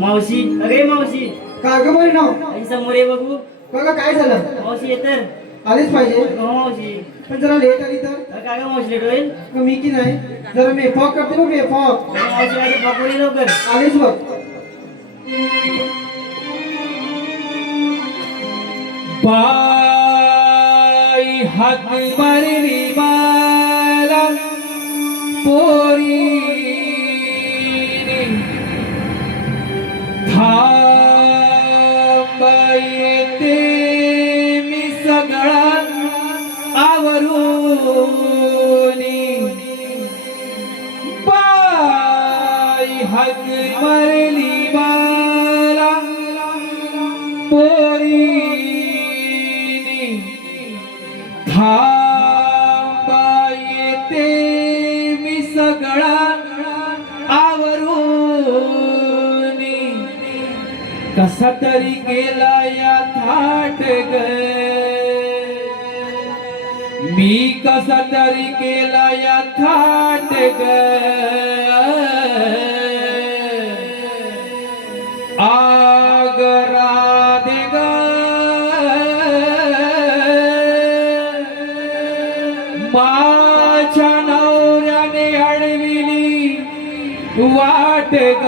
मावशी अरे मावशी का ग बरी नाव आई समोर ये बघू. का काय झालं? मावशी ये तर. आलीच पाहिजे हो मावशी. पण जरा लेट आली तर काय ग मावशी लेट होईल? मग मी की नाही जरा मेफॉक करते ना मेफॉक. हो, मावशी माझी पकोडी लवकर. आलीच बघ. बाई हाक मारली मला पोरीने थांबाई येते मी सगळा आवरूनी बाई हाक मारली मला पोरीने थांबा येते मी सगळा आवरूनी कसा तरी गेला या थाट ग मी कसा तरी केला या थाट ग आगरा दे ग माझ्या नवऱ्याने अडविली वाट ग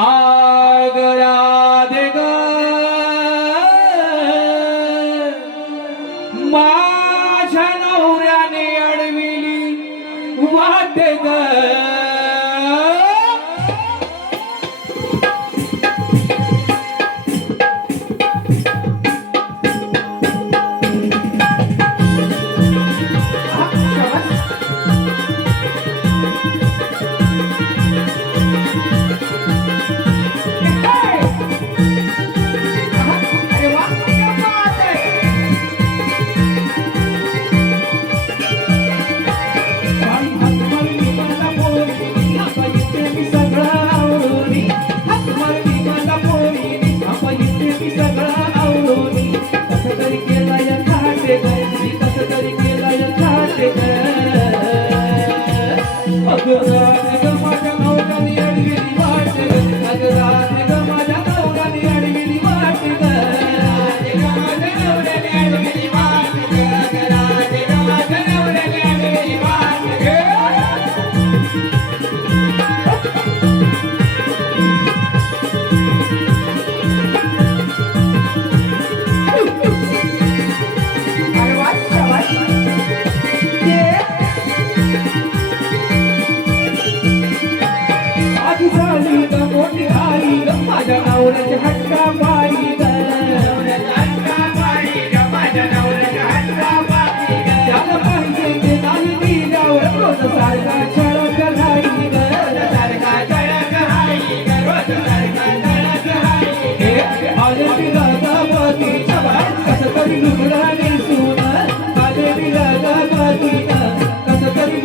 आगरा दे ग माझ्या नवऱ्याने अडविली वाट ग कसं तरी